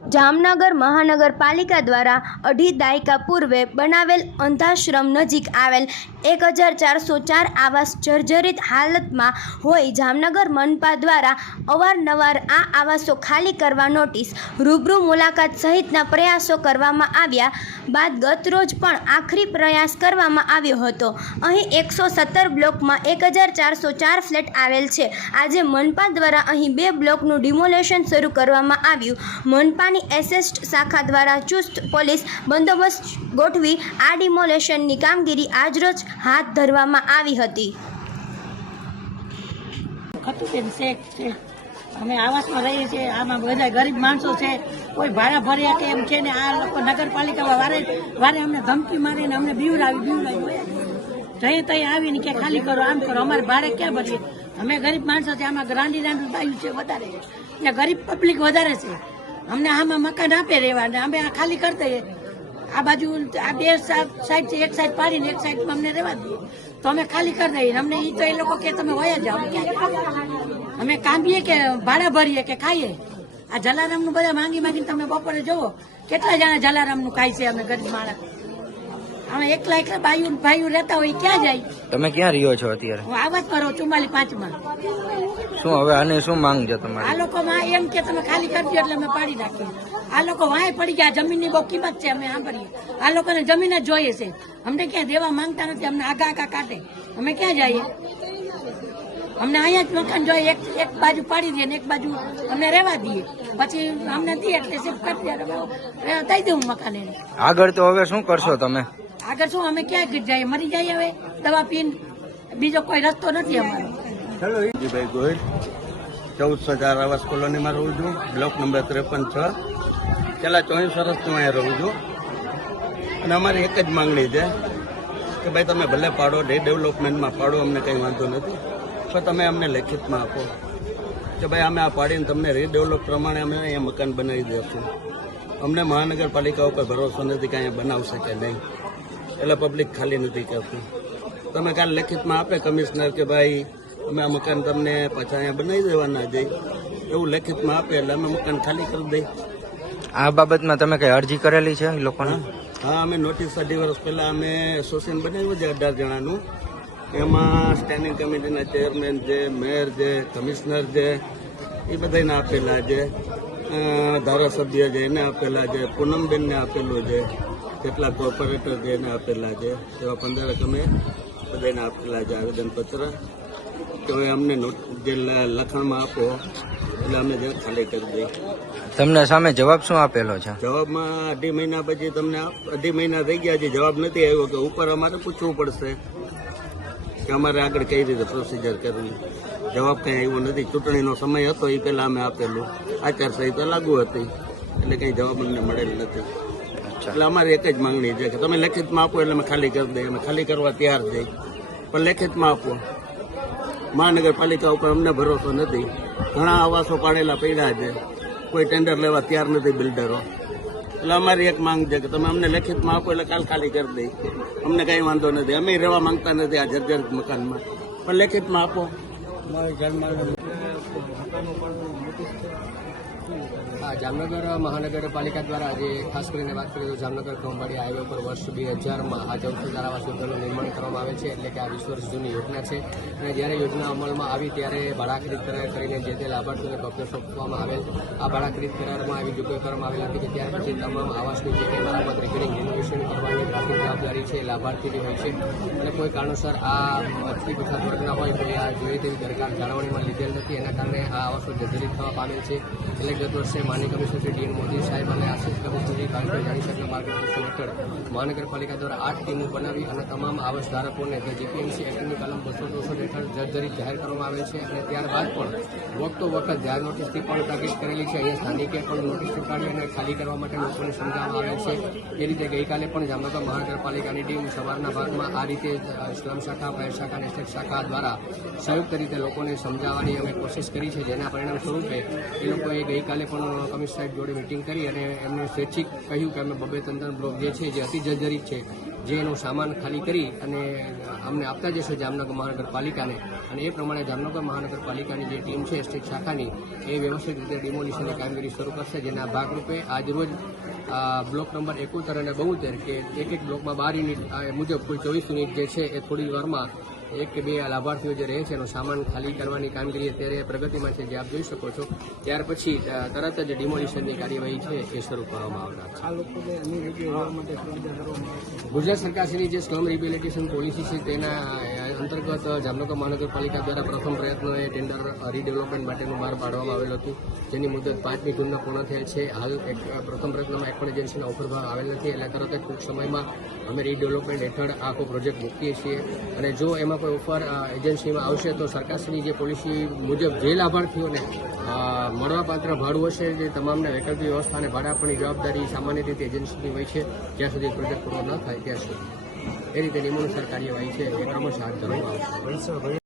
જામનગર મહાનગરપાલિકા દ્વારા 2.5 દાયકા પૂર્વે બનાવેલ અંધાશ્રમ નજીક આવેલ 1404 આવાસ જર્જરિત હાલતમાં હોય જામનગર મનપા દ્વારા અવારનવાર આ આવાસો ખાલી કરવા નોટિસ, રૂબરૂ મુલાકાત સહિતના પ્રયાસો કરવામાં આવ્યા બાદ ગતરોજ પણ આખરી પ્રયાસ કરવામાં આવ્યો હતો। અહીં 117 બ્લોકમાં 1404 ફ્લેટ આવેલ છે। આજે મનપા દ્વારા અહીં 2 બ્લોકનું ડિમોલેશન શરૂ કરવામાં આવ્યું। મનપાની એસએસટી શાખા દ્વારા ચુસ્ત પોલીસ બંદોબસ્ત ગોઠવી આ ડિમોલેશનની કામગીરી આજરોજ હાથ ધરવામાં આવી હતી। ખતુબેન શેખ છે, અમે આવાસમાં રહીએ છીએ। આમાં બધા ગરીબ માણસો છે, કોઈ ભાડા ભર્યા કે એમ છે ને આ લોકો નગરપાલિકામાં વારે અમને ધમકી મારીને અમને બીવરાવી જઈએ તઈ આવીને કે ખાલી કરો, આમ કરો। અમારે ભાડે ક્યાં ભરીએ? અમે ગરીબ માણસો છે, આમાં રાંડી બાયું છે વધારે, ત્યાં ગરીબ પબ્લિક વધારે છે। અમને આમાં મકાન આપે રહેવા ને અમે આ ખાલી કરી દઈએ। આ બાજુ આ 2 સાઈડ છે, એક સાઈડ પાડીને એક સાઈડમાં અમને રહેવા દઈએ તો અમે ખાલી કરી દઈએ। અમને એ તો એ લોકો કે તમે વયા જાઓ, અમે કામીએ કે ભાડા ભરીએ કે ખાઈએ? આ જલારામનું બધા માંગીને તમે બપોરે જોવો કેટલા જણા જલારામનું ખાય છે। અમે ગરીબ માણસ, અમે એકલા ભાઈઓ રહેતા હોય ક્યાં જાય? તમે ક્યાં રહ્યો છો અત્યારે? હું આવાસમાં રહું 44-5માં। શું હવે આને શું માંગ છે તમારી? આ લોકો માં એમ કે તમે ખાલી કરી દો એટલે અમે પાડી નાખીએ। આ લોકો વાંહે પડી ગયા, જમીનની બહુ કિંમત છે, અમે સાંભળીએ। આ લોકોને જમીન જ જોઈએ છે, અમને ક્યાં દેવા માંગતા નથી। અમને આગા કાઢે, અમે ક્યાં જઈએ? અમને અહીંયા જ મકાન જોઈએ, એક બાજુ પાડી દઈએ ને એક બાજુ અમને રહેવા દઈએ, પછી અમને દઈએ એટલે શિફ્ટ કરી દઈએ, દઈ દઉં મકાન એને। આગળ તો હવે શું કરશો તમે? આગળ શું અમે ક્યાં જઈએ? મરી જઈએ હવે દવા પીને, બીજો કોઈ રસ્તો નથી અમારો। ભાઈ ગોહિલ 1404 આવાસ કોલોનીમાં રહું છું, બ્લોક નંબર 53-6। છેલ્લા 24 વર્ષથી હું અહીંયા રહું છું અને અમારી એક જ માંગણી છે કે ભાઈ તમે ભલે પાડો, ડેવલપમેન્ટમાં પાડો, અમને કંઈ વાંધો નથી, પણ તમે અમને લેખિતમાં આપો કે ભાઈ અમે આ પાડીને તમને રીડેવલપ પ્રમાણે અમે અહીંયા મકાન બનાવી દઈશું। અમને મહાનગરપાલિકા ઉપર ભરોસો નથી કે અહીંયા બનાવશે કે નહીં, એટલે પબ્લિક ખાલી નથી કરતી। તમે કાલે લેખિતમાં આપે કમિશનર કે ભાઈ અમે આ મકાન તમને પાછા અહીંયા બનાવી દેવાના જઈ, એવું લેખિતમાં આપે એટલે અમે મકાન ખાલી કરી દઈએ। આ બાબતમાં તમે કઈ અરજી કરેલી છે લોકોને? હા, અમે નોટિસ 2 વર્ષ પહેલા અમે એસોસિએશન બનાવ્યું છે 18 જણાનું, એમાં સ્ટેન્ડિંગ કમિટીના ચેરમેન છે, મેયર છે, કમિશનર છે, એ બધાને આપેલા છે, ધારાસભ્ય છે એને આપેલા છે, પૂનમબેનને આપેલું છે, કેટલાક કોર્પોરેટર છે એને આપેલા છે, એવા 15 અમે બધાને આપેલા છે આવેદનપત્ર કે હવે અમને જે લખાણમાં આપો એટલે અમે જે ખાલી કરી દઈએ। તમને સામે જવાબ શું આપેલો છે? જવાબમાં 2.5 મહિના પછી તમને 2.5 મહિના થઈ ગયા છે, જવાબ નથી આવ્યો કે ઉપર અમારે પૂછવું પડશે કે અમારે આગળ કઈ રીતે પ્રોસિજર કરવી। જવાબ કંઈ આવ્યો નથી। ચૂંટણીનો સમય હતો એ પહેલાં અમે આપેલું, આચારસંહિતા લાગુ હતી એટલે કંઈ જવાબ અમને મળેલ નથી। એટલે અમારી એક જ માંગણી છે કે તમે લેખિતમાં આપો એટલે અમે ખાલી કરી દઈએ। અમે ખાલી કરવા તૈયાર છીએ, પણ લેખિતમાં આપો। મહાનગરપાલિકા ઉપર અમને ભરોસો નથી। ઘણા આવાસો પાડેલા પડ્યા છે, કોઈ ટેન્ડર લેવા તૈયાર નથી બિલ્ડરો। એટલે અમારી એક માંગ છે કે તમે અમને લેખિતમાં આપો એટલે કાલ ખાલી કરી દઈએ, અમને કંઈ વાંધો નથી। અમે રહેવા માંગતા નથી આ જર્જરિત મકાનમાં, પણ લેખિતમાં આપો। જામનગર મહાનગરપાલિકા દ્વારા આજે ખાસ કરીને વાત કરીએ તો જામનગર ખંભાળિયા હાઈવે પર વર્ષ 2000માં આ 1404 આવાસ યોજનાનું નિર્માણ કરવામાં આવે છે, એટલે કે આ 20 વર્ષ જૂની યોજના છે। અને જ્યારે યોજના અમલમાં આવી ત્યારે ભાડા ખરીદ કરાર કરીને જે તે લાભાર્થીઓને કબજો સોંપવામાં આવેલ। આ ભાડા ખરીદ કરારમાં એવી જોગવાઈ કરવામાં આવેલ હતી કે ત્યાર પછી તમામ આવાસની જે કંઈ મરામત, રિપેરિંગ, રિનોવેશન કરવાની પ્રાથમિક જવાબદારી છે લાભાર્થીની હોય છે, અને કોઈ કારણોસર આ મજબૂત પછાત વર્ગના હોય તો આ જોઈએ તેવી દરકાર જાળવણીમાં લીધેલ નથી, એના કારણે આ આવાસો જર્જરિત થવા પામેલ છે। એટલે ગત વર્ષે માનનીય કમિશનર શ્રી ડીએન મોદી સાહેબ અને આશિષ કમિશનરજી કલેક્ટર જાણીશકના માર્ગદર્શન હેઠળ મહાનગરપાલિકા દ્વારા 8 ટીમો બનાવી અને તમામ આવાસ ધારકોને જીપીએમસી એક્ટની કલમ 264 હેઠળ જર્જરિત જાહેર કરવામાં આવે છે। અને ત્યારબાદ પણ વખતો વખત જાહેર નોટિસથી પણ તાકીદ કરેલી છે। અહીંયા સ્થાનિકે પણ નોટિસ કાઢી અને ખાલી કરવા માટે લોકોને સમજાવવામાં આવે છે। એ રીતે ગઈકાલે પણ જામનગર મહાનગરપાલિકાની ટીમ સવારના ભાગમાં આ રીતે ઇસ્લામ શાખા, ફાયર શાખા અને એસટેટ શાખા દ્વારા સંયુક્ત રીતે લોકોને સમજાવવાની અમે કોશિશ કરી છે, જેના પરિણામ સ્વરૂપે એ લોકોએ ગઈકાલે પણ સર્વિસ સાઇટ જોડે મિટિંગ કરી અને એમને સ્વૈચ્છિક કહ્યું કે અમે 2-3 બ્લોક જે છે જે અતિ જર્જરિત છે જે એનો સામાન ખાલી કરી અને અમને આપતા જશે જામનગર મહાનગરપાલિકાને, અને એ પ્રમાણે જામનગર મહાનગરપાલિકાની જે ટીમ છે સ્ટેટ શાખાની એ વ્યવસ્થિત રીતે ડિમોલિશનની કામગીરી શરૂ કરશે, જેના ભાગરૂપે આજરોજ બ્લોક નંબર 71 અને 72 કે એક બ્લોકમાં 12 યુનિટ મુજબ કુલ 24 યુનિટ જે છે એ થોડી વારમાં 1 કે 2 લાભાર્થીઓ જે રહે છે એનો સામાન ખાલી કરવાની કામગીરી અત્યારે પ્રગતિમાં છે, જે આપ જોઈ શકો છો. ત્યાર પછી તરત જ ડિમોલિશનની કાર્યવાહી છે એ શરૂ કરવામાં આવનાર છે. ગુજરાત સરકારશ્રીની જે સ્લમ રિહેબિલિટેશન પોલિસી છે તેના અંતર્ગત જામનગર મહાનગરપાલિકા દ્વારા પ્રથમ પ્રયત્નો એ ટેન્ડર રીડેવલપમેન્ટ માટેનું બહાર પાડવામાં આવેલું હતું, જેની મુદત 5મી જૂનના પૂર્ણ થયેલ છે. હાલ પ્રથમ પ્રયત્નમાં એક પણ એજન્સીના ઓફર આવેલ નથી, એટલે તરત જ ટૂંક સમયમાં અમે રીડેવલપમેન્ટ હેઠળ આખો પ્રોજેક્ટ મૂકીએ છીએ. અને જો એમાં કોઈ ઓફર એજન્સીમાં આવશે તો સરકારશ્રીની જે પોલિસી મુજબ જે લાભાર્થીઓને મળવાપાત્ર ભાડું હશે જે તમામને વૈકલ્પિક વ્યવસ્થા અને ભાડા આપવાની જવાબદારી સામાન્ય રીતે એજન્સીની હોય છે, જ્યાં સુધી પ્રોજેક્ટ પૂરો ન થાય ત્યાં સુધી એ રીતે નિયમોનુસાર કાર્યવાહી છે એ ક્રમશઃ હાથ ધરવામાં આવશે.